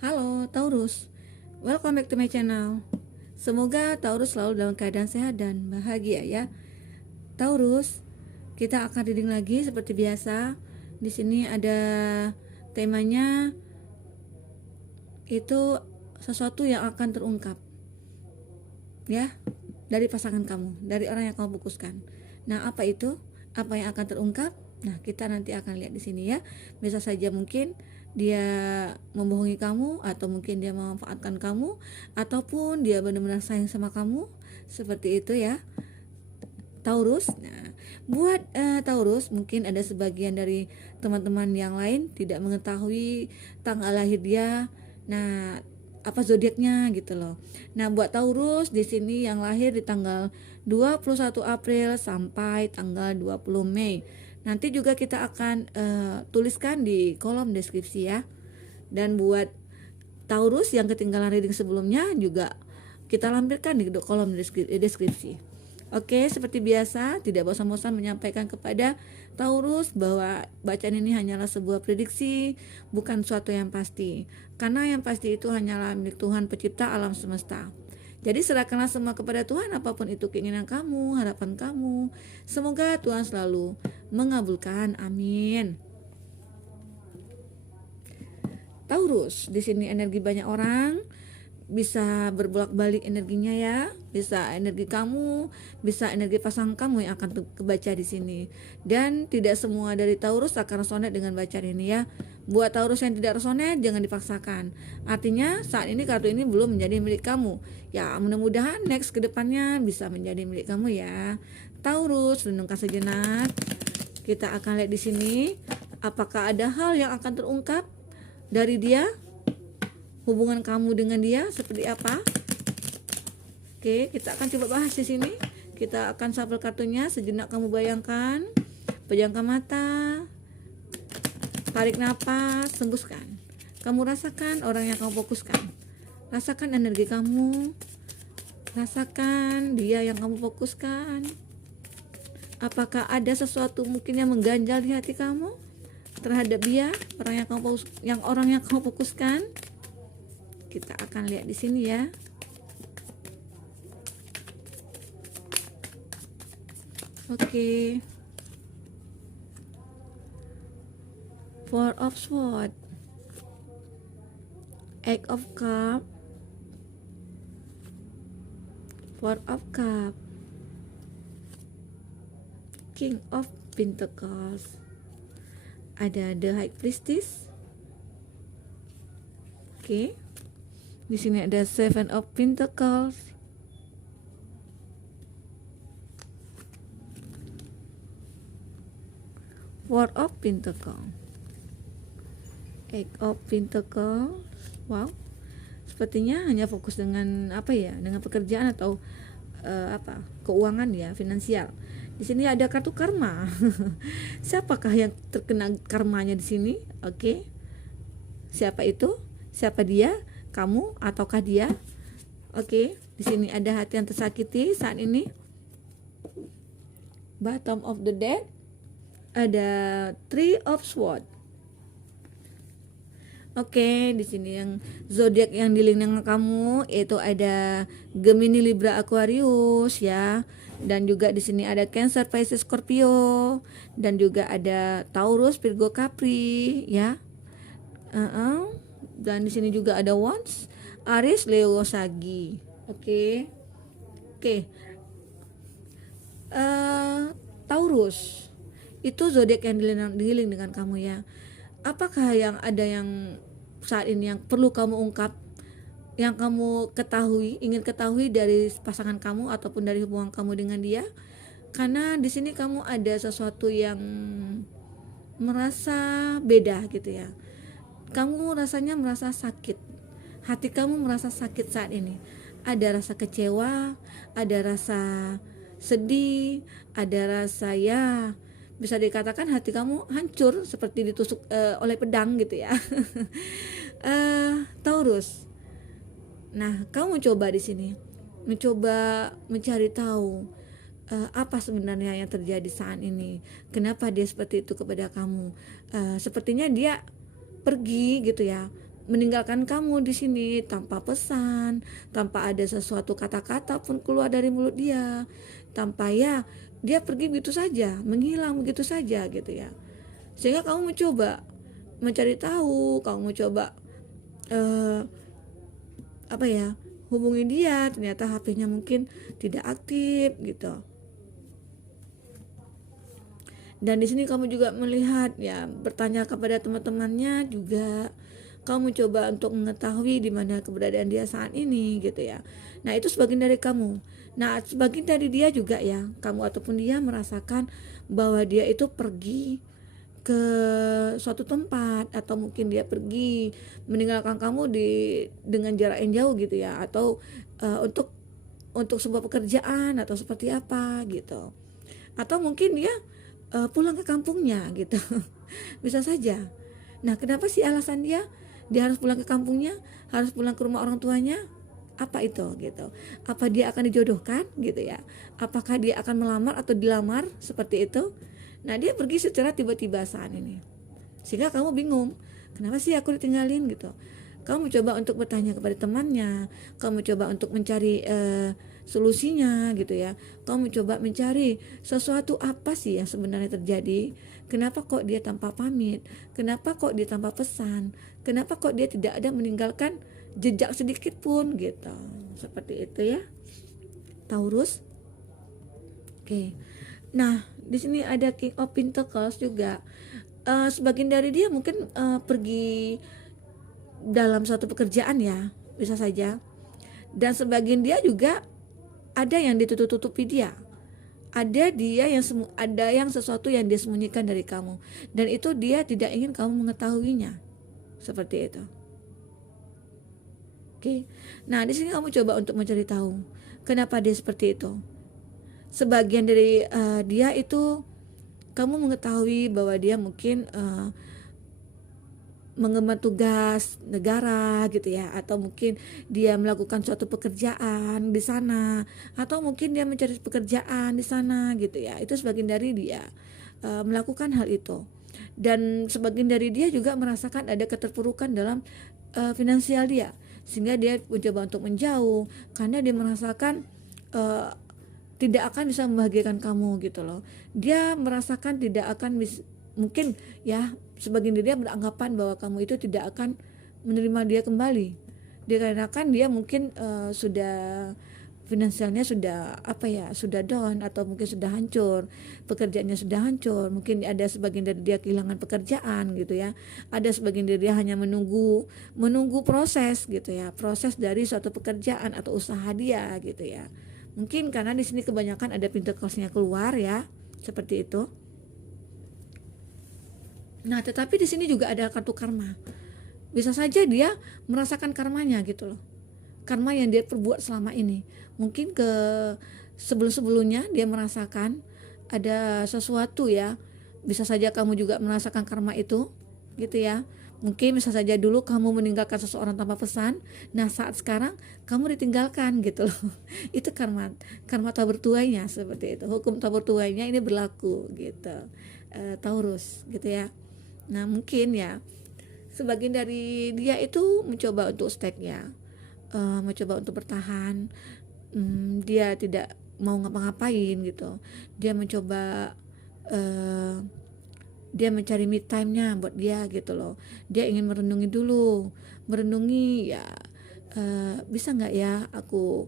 Halo Taurus, welcome back to my channel. Semoga Taurus selalu dalam keadaan sehat dan bahagia ya. Taurus, kita akan reading lagi seperti biasa. Di sini ada temanya itu sesuatu yang akan terungkap ya dari pasangan kamu, dari orang yang kamu fokuskan. Nah, apa itu? Apa yang akan terungkap? Nah, kita nanti akan lihat di sini ya. Bisa saja mungkin dia membohongi kamu, atau mungkin dia memanfaatkan kamu, ataupun dia benar-benar sayang sama kamu. Seperti itu ya, Taurus. Nah, buat Taurus, mungkin ada sebagian dari teman-teman yang lain tidak mengetahui tanggal lahir dia. Nah, apa zodiaknya gitu loh. Nah, buat Taurus di sini yang lahir di tanggal 21 April sampai tanggal 20 Mei. Nanti juga kita akan tuliskan di kolom deskripsi ya. Dan buat Taurus yang ketinggalan reading sebelumnya juga kita lampirkan di kolom deskripsi. Oke, seperti biasa, tidak bosan-bosan menyampaikan kepada Taurus bahwa bacaan ini hanyalah sebuah prediksi, bukan suatu yang pasti. Karena yang pasti itu hanyalah milik Tuhan pencipta alam semesta. Jadi serahkanlah semua kepada Tuhan, apapun itu keinginan kamu, harapan kamu. Semoga Tuhan selalu mengabulkan. Amin. Taurus, di sini energi banyak orang, bisa berbolak-balik energinya ya, bisa energi kamu, bisa energi pasangan kamu yang akan kebaca di sini. Dan tidak semua dari Taurus akan resonate dengan bacaan ini ya. Buat Taurus yang tidak resonate, jangan dipaksakan. Artinya saat ini kartu ini belum menjadi milik kamu. Ya, mudah-mudahan next kedepannya bisa menjadi milik kamu ya. Taurus, renungkan sejenak. Kita akan lihat di sini apakah ada hal yang akan terungkap dari dia. Hubungan kamu dengan dia seperti apa? Oke, kita akan coba bahas di sini. Kita akan shuffle kartunya. Sejenak kamu bayangkan, pejamkan mata, tarik napas, hembuskan. Kamu rasakan orang yang kamu fokuskan. Rasakan energi kamu. Rasakan dia yang kamu fokuskan. Apakah ada sesuatu mungkin yang mengganjal di hati kamu terhadap dia, orang yang kamu fokuskan? Kita akan lihat di sini ya. Oke. Four of Swords, Eight of Cups, Four of Cups, King of Pentacles. Ada The High Priestess. Oke. Di sini ada Seven of Pentacles. Four of Pentacles. Eight of Pentacles. Wow. Sepertinya hanya fokus dengan apa ya? Dengan pekerjaan atau keuangan ya, finansial. Di sini ada kartu karma. Siapakah yang terkena karmanya di sini? Oke. Siapa itu? Siapa dia? Kamu ataukah dia? Oke, di sini ada hati yang tersakiti saat ini. Bottom of the deck. Ada Three of Swords. Oke, di sini yang zodiak yang dealing dengan kamu itu ada Gemini, Libra, Aquarius ya. Dan juga di sini ada Cancer, Pisces, Scorpio, dan juga ada Taurus, Virgo, Capri ya. Dan di sini juga ada Wands, Aries, Leo, Sagi. Oke. Taurus itu zodiak yang dealing dengan kamu ya. Apakah yang saat ini yang perlu kamu ungkap, yang kamu ingin ketahui dari pasangan kamu ataupun dari hubungan kamu dengan dia? Karena di sini kamu ada sesuatu yang merasa beda gitu ya. Kamu rasanya merasa sakit. Hati kamu merasa sakit saat ini. Ada rasa kecewa, ada rasa sedih, ada rasa ya bisa dikatakan hati kamu hancur seperti ditusuk oleh pedang gitu ya. Taurus. Nah, kamu coba di sini mencoba mencari tahu apa sebenarnya yang terjadi saat ini. Kenapa dia seperti itu kepada kamu? Sepertinya dia pergi gitu ya, meninggalkan kamu di sini tanpa pesan, tanpa ada sesuatu kata-kata pun keluar dari mulut dia, tanpa ya dia pergi begitu saja, menghilang begitu saja gitu ya. Sehingga kamu mencoba mencari tahu, kamu mencoba eh, apa ya, hubungi dia, ternyata HP-nya mungkin tidak aktif gitu. Dan di sini kamu juga melihat ya, bertanya kepada teman-temannya juga, kamu coba untuk mengetahui di mana keberadaan dia saat ini gitu ya. Nah, itu sebagian dari kamu. Nah, sebagian dari dia juga ya, kamu ataupun dia merasakan bahwa dia itu pergi ke suatu tempat, atau mungkin dia pergi meninggalkan kamu dengan jarak yang jauh gitu ya, atau untuk sebuah pekerjaan atau seperti apa gitu. Atau mungkin dia pulang ke kampungnya gitu. Bisa saja. Nah, kenapa sih alasan dia harus pulang ke kampungnya, harus pulang ke rumah orang tuanya? Apa itu gitu? Apa dia akan dijodohkan gitu ya? Apakah dia akan melamar atau dilamar seperti itu? Nah, dia pergi secara tiba-tiba saat ini, sehingga kamu bingung, kenapa sih aku ditinggalin gitu. Kamu coba untuk bertanya kepada temannya, kamu coba untuk mencari solusinya gitu ya. Kamu coba mencari sesuatu apa sih yang sebenarnya terjadi. Kenapa kok dia tanpa pamit? Kenapa kok dia tanpa pesan? Kenapa kok dia tidak ada meninggalkan jejak sedikit pun gitu. Seperti itu ya, Taurus. Oke. Nah, di sini ada King of Pentacles juga. Sebagian dari dia mungkin pergi dalam suatu pekerjaan ya, bisa saja. Dan sebagian dia juga ada yang ditutup-tutupi dia. Ada yang sesuatu yang dia sembunyikan dari kamu, dan itu dia tidak ingin kamu mengetahuinya. Seperti itu. Oke. Nah, di sini kamu coba untuk mencari tahu kenapa dia seperti itu. Sebagian dari dia itu kamu mengetahui bahwa dia mungkin mengemban tugas negara gitu ya, atau mungkin dia melakukan suatu pekerjaan di sana, atau mungkin dia mencari pekerjaan di sana gitu ya. Itu sebagian dari dia melakukan hal itu. Dan sebagian dari dia juga merasakan ada keterpurukan dalam finansial dia, sehingga dia mencoba untuk menjauh karena dia merasakan tidak akan bisa membahagiakan kamu gitu loh. Dia merasakan tidak akan mungkin ya, sebagian dari dia beranggapan bahwa kamu itu tidak akan menerima dia kembali. Dikarenakan dia mungkin sudah finansialnya sudah sudah down, atau mungkin sudah hancur, pekerjaannya sudah hancur. Mungkin ada sebagian dari dia kehilangan pekerjaan gitu ya. Ada sebagian dari dia hanya menunggu proses gitu ya, proses dari suatu pekerjaan atau usaha dia gitu ya. Mungkin karena di sini kebanyakan ada Pentacles-nya keluar ya, seperti itu. Nah, tetapi di sini juga ada kartu karma. Bisa saja dia merasakan karmanya gitu loh. Karma yang dia perbuat selama ini. Mungkin ke sebelum-sebelumnya dia merasakan ada sesuatu ya. Bisa saja kamu juga merasakan karma itu gitu ya. Mungkin bisa saja dulu kamu meninggalkan seseorang tanpa pesan. Nah, saat sekarang kamu ditinggalkan gitu loh. Itu karma tabur tuainya seperti itu. Hukum tabur tuainya ini berlaku gitu. Taurus gitu ya. Nah, mungkin ya sebagian dari dia itu mencoba untuk stake-nya, mencoba untuk bertahan. Dia tidak mau ngapa-ngapain gitu. Dia mencoba dia mencari me time-nya buat dia gitu loh. Dia ingin merenungi ya, bisa nggak ya aku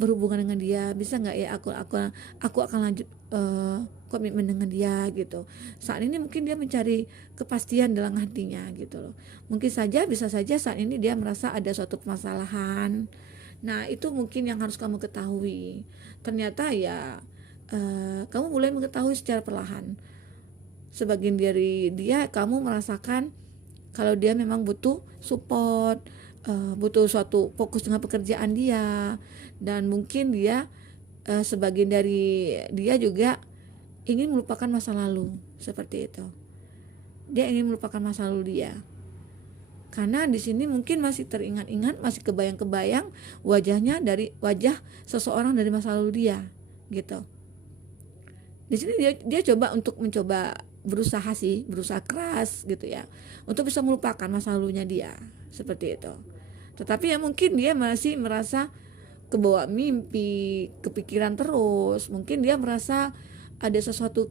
berhubungan dengan dia, bisa nggak ya aku akan lanjut komitmen dengan dia gitu. Saat ini mungkin dia mencari kepastian dalam hatinya gitu loh. Mungkin saja, bisa saja saat ini dia merasa ada suatu permasalahan. Nah, itu mungkin yang harus kamu ketahui. Ternyata ya kamu mulai mengetahui secara perlahan. Sebagian dari dia kamu merasakan kalau dia memang butuh support, butuh suatu fokus dengan pekerjaan dia, dan mungkin dia sebagian dari dia juga ingin melupakan masa lalu, seperti itu. Dia ingin melupakan masa lalu dia, karena di sini mungkin masih teringat-ingat, masih kebayang-kebayang wajahnya, dari wajah seseorang dari masa lalu dia, gitu. Di sini dia coba berusaha keras gitu ya untuk bisa melupakan masa lalunya dia, seperti itu. Tetapi ya mungkin dia masih merasa kebawa mimpi, kepikiran terus. Mungkin dia merasa ada sesuatu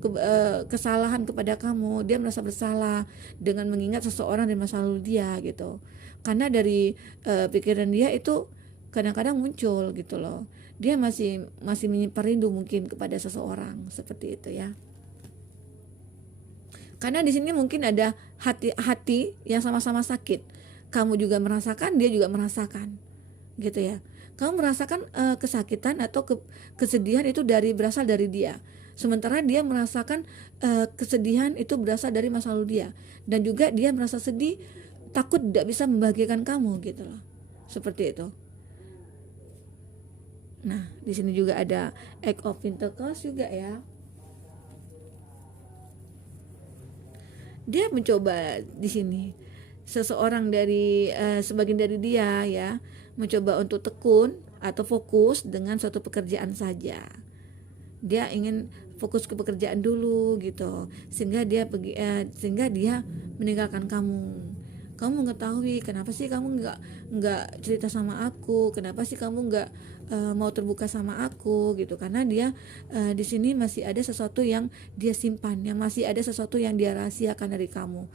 kesalahan kepada kamu. Dia merasa bersalah dengan mengingat seseorang di masa lalu dia gitu. Karena dari pikiran dia itu kadang-kadang muncul gitu loh. Dia masih menyimpan rindu mungkin kepada seseorang, seperti itu ya. Karena di sini mungkin ada hati yang sama-sama sakit. Kamu juga merasakan, dia juga merasakan, gitu ya. Kamu merasakan kesakitan atau kesedihan itu berasal dari dia. Sementara dia merasakan kesedihan itu berasal dari masa lalu dia. Dan juga dia merasa sedih, takut tidak bisa membahagiakan kamu, gitu loh. Seperti itu. Nah, di sini juga ada Eight of Pentacles juga ya. Dia mencoba di sini seseorang dari sebagian dari dia ya, mencoba untuk tekun atau fokus dengan suatu pekerjaan saja. Dia ingin fokus ke pekerjaan dulu gitu, sehingga dia meninggalkan kamu. Kamu mengetahui kenapa sih kamu nggak cerita sama aku, kenapa sih kamu nggak mau terbuka sama aku gitu, karena dia di sini masih ada sesuatu yang dia simpan, yang masih ada sesuatu yang dia rahasiakan dari kamu,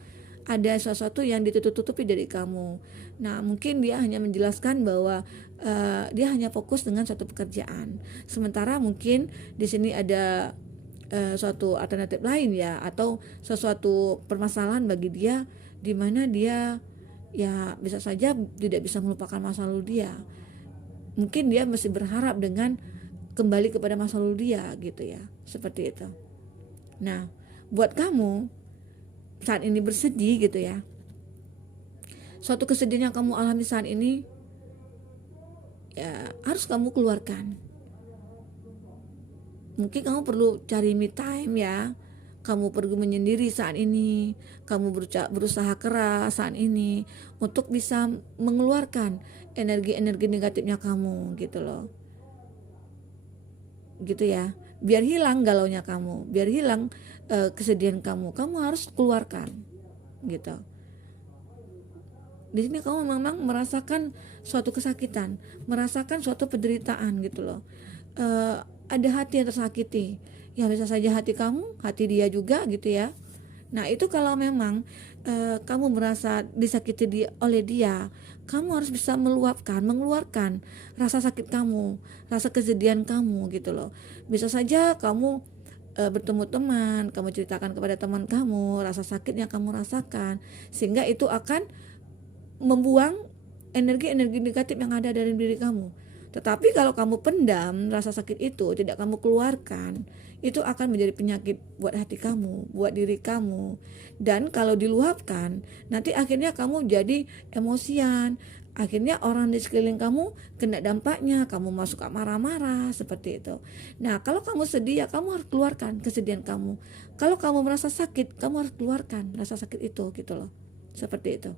ada sesuatu yang ditutup-tutupi dari kamu. Nah mungkin dia hanya menjelaskan bahwa dia hanya fokus dengan suatu pekerjaan, sementara mungkin di sini ada suatu alternatif lain ya, atau sesuatu permasalahan bagi dia di mana dia ya bisa saja tidak bisa melupakan masa lalu dia. Mungkin dia masih berharap dengan kembali kepada masa lalu dia gitu ya, seperti itu. Nah buat kamu saat ini bersedih gitu ya, suatu kesedihan yang kamu alami saat ini ya harus kamu keluarkan. Mungkin kamu perlu cari me time ya, kamu pergi menyendiri saat ini, kamu berusaha keras saat ini untuk bisa mengeluarkan energi-energi negatifnya kamu gitu loh, gitu ya. Biar hilang galaunya kamu, biar hilang kesedihan kamu harus keluarkan gitu. Di sini kamu memang merasakan suatu kesakitan, merasakan suatu penderitaan gitu loh. Ada hati yang tersakiti, ya bisa saja hati kamu, hati dia juga gitu ya. Nah itu kalau memang kamu merasa disakiti oleh dia, kamu harus bisa mengeluarkan rasa sakit kamu, rasa kesedihan kamu gitu loh. Bisa saja kamu bertemu teman, kamu ceritakan kepada teman kamu rasa sakit yang kamu rasakan, sehingga itu akan membuang energi-energi negatif yang ada dari diri kamu. Tetapi kalau kamu pendam rasa sakit itu, tidak kamu keluarkan, itu akan menjadi penyakit buat hati kamu, buat diri kamu. Dan kalau diluapkan, nanti akhirnya kamu jadi emosian. Akhirnya orang di sekeliling kamu kena dampaknya, kamu masuk marah-marah seperti itu. Nah, kalau kamu sedih ya kamu harus keluarkan kesedihan kamu. Kalau kamu merasa sakit, kamu harus keluarkan rasa sakit itu gitu loh. Seperti itu.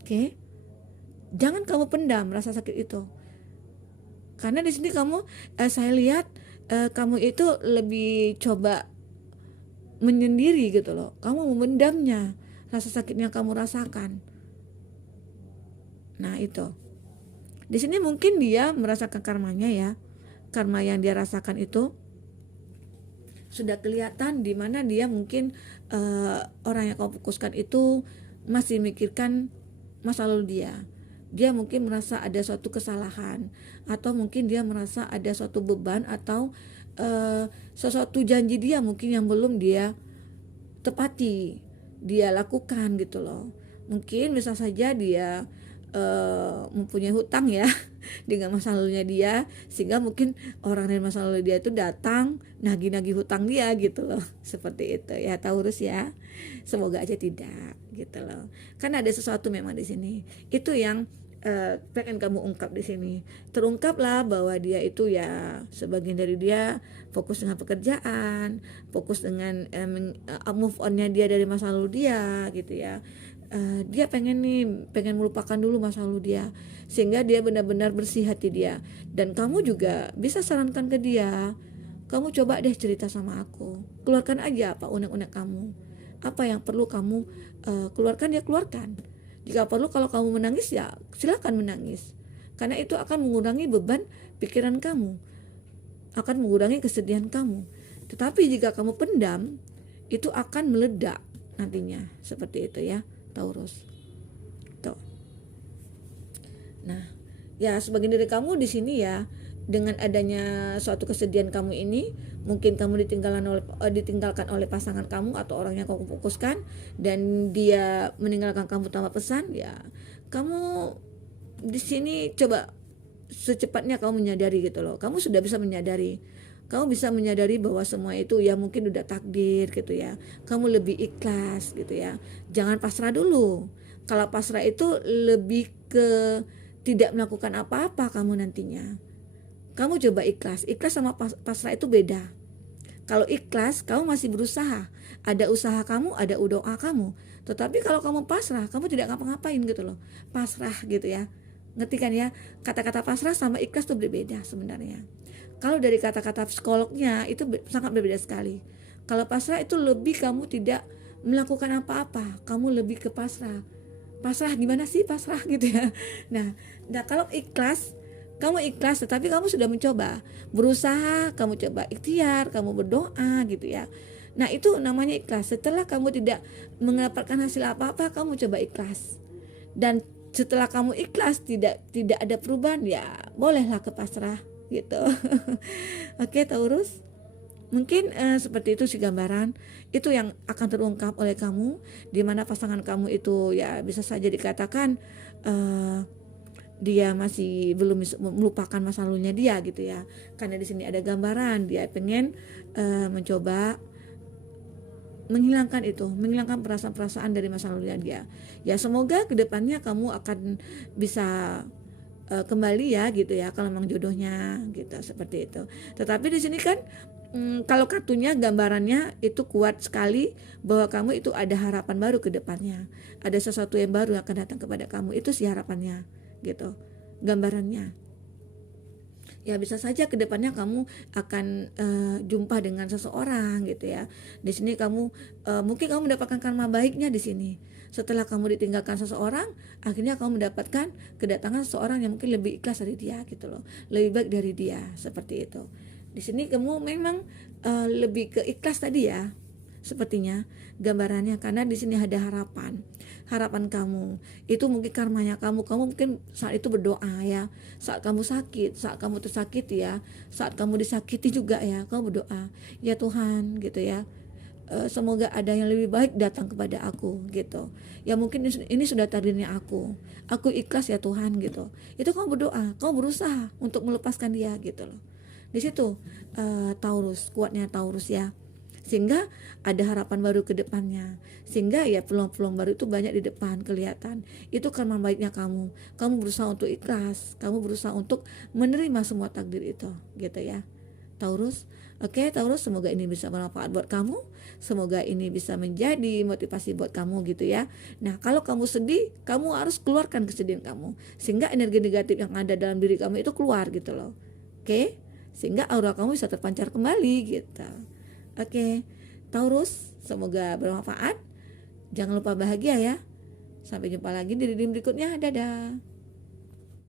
Oke? Jangan kamu pendam rasa sakit itu. Karena di sini kamu saya lihat kamu itu lebih coba menyendiri gitu loh. Kamu memendamnya rasa sakit yang kamu rasakan. Nah itu. Di sini mungkin dia merasakan karmanya ya. Karma yang dia rasakan itu sudah kelihatan di mana dia mungkin orang yang kamu fokuskan itu masih mikirkan masa lalu dia. Dia mungkin merasa ada suatu kesalahan, atau mungkin dia merasa ada suatu beban atau sesuatu janji dia mungkin yang belum dia tepati, dia lakukan gitu loh. Mungkin bisa saja dia mempunyai hutang ya dengan masa lalunya dia, sehingga mungkin orang dari masa lalu dia itu datang nagih-nagih hutang dia gitu loh. Seperti itu ya Taurus ya. Semoga aja tidak gitu loh. Karena ada sesuatu memang di sini. Itu yang pengen kamu ungkap di sini. Terungkaplah bahwa dia itu ya sebagian dari dia fokus dengan pekerjaan, fokus dengan move onnya dia dari masa lalu dia gitu ya. Dia pengen melupakan dulu masa lalu dia, sehingga dia benar-benar bersih hati dia. Dan kamu juga bisa sarankan ke dia, kamu coba deh cerita sama aku, keluarkan aja apa unek-unek kamu. Apa yang perlu kamu keluarkan ya keluarkan. Jika perlu kalau kamu menangis ya silakan menangis. Karena itu akan mengurangi beban pikiran kamu, akan mengurangi kesedihan kamu. Tetapi jika kamu pendam, itu akan meledak nantinya, seperti itu ya, Taurus. Tuh. Nah, ya sebagian dari kamu di sini ya, dengan adanya suatu kesedihan kamu ini, mungkin kamu ditinggalkan oleh pasangan kamu atau orang yang kamu fokuskan, dan dia meninggalkan kamu tanpa pesan, ya kamu di sini coba secepatnya kamu menyadari gitu loh. Kamu sudah bisa menyadari. Kamu bisa menyadari bahwa semua itu ya mungkin udah takdir gitu ya. Kamu lebih ikhlas gitu ya. Jangan pasrah dulu. Kalau pasrah itu lebih ke tidak melakukan apa-apa kamu nantinya. Kamu coba ikhlas. Ikhlas sama pasrah itu beda. Kalau ikhlas, kamu masih berusaha. Ada usaha kamu, ada doa kamu. Tetapi kalau kamu pasrah, kamu tidak ngapa-ngapain gitu loh. Pasrah gitu ya. Ngerti kan ya? Kata-kata pasrah sama ikhlas itu berbeda sebenarnya. Kalau dari kata-kata psikolognya itu sangat berbeda sekali. Kalau pasrah itu lebih kamu tidak melakukan apa-apa, kamu lebih ke pasrah. Pasrah gimana sih pasrah gitu ya. Nah kalau ikhlas, kamu ikhlas tetapi kamu sudah mencoba, berusaha, kamu coba ikhtiar, kamu berdoa gitu ya. Nah itu namanya ikhlas. Setelah kamu tidak mendapatkan hasil apa-apa, kamu coba ikhlas. Dan setelah kamu ikhlas tidak ada perubahan, ya bolehlah ke pasrah gitu. Oke Taurus, mungkin seperti itu sih gambaran itu yang akan terungkap oleh kamu, di mana pasangan kamu itu ya bisa saja dikatakan dia masih belum melupakan masa lalunya dia gitu ya. Karena di sini ada gambaran dia pengen mencoba menghilangkan perasaan-perasaan dari masa lalunya dia. Ya semoga kedepannya kamu akan bisa kembali ya gitu ya, kalau memang jodohnya gitu, seperti itu. Tetapi di sini kan kalau kartunya gambarannya itu kuat sekali bahwa kamu itu ada harapan baru ke depannya, ada sesuatu yang baru yang akan datang kepada kamu, itu sih harapannya gitu gambarannya. Ya bisa saja ke depannya kamu akan jumpa dengan seseorang gitu ya. Di sini kamu mungkin kamu mendapatkan karma baiknya di sini. Setelah kamu ditinggalkan seseorang, akhirnya kamu mendapatkan kedatangan seseorang yang mungkin lebih ikhlas dari dia gitu loh. Lebih baik dari dia, seperti itu. Di sini kamu memang lebih ke ikhlas tadi ya. Sepertinya gambarannya, karena di sini ada harapan kamu itu mungkin karmanya kamu mungkin saat itu berdoa ya, saat kamu sakit, saat kamu tersakiti ya, saat kamu disakiti juga ya, kamu berdoa ya Tuhan gitu ya, semoga ada yang lebih baik datang kepada aku gitu ya, mungkin ini sudah takdirnya aku ikhlas ya Tuhan gitu. Itu kamu berdoa, kamu berusaha untuk melepaskan dia gitu loh. Di situ Taurus, kuatnya Taurus ya, sehingga ada harapan baru ke depannya, sehingga ya peluang-peluang baru itu banyak di depan kelihatan. Itu karena baiknya kamu berusaha untuk ikhlas, kamu berusaha untuk menerima semua takdir itu gitu ya Taurus. Oke Taurus, semoga ini bisa bermanfaat buat kamu, semoga ini bisa menjadi motivasi buat kamu gitu ya. Nah kalau kamu sedih, kamu harus keluarkan kesedihan kamu, sehingga energi negatif yang ada dalam diri kamu itu keluar gitu loh. Oke, sehingga aura kamu bisa terpancar kembali gitu. Oke, Taurus, semoga bermanfaat. Jangan lupa bahagia ya. Sampai jumpa lagi di reading berikutnya. Dadah.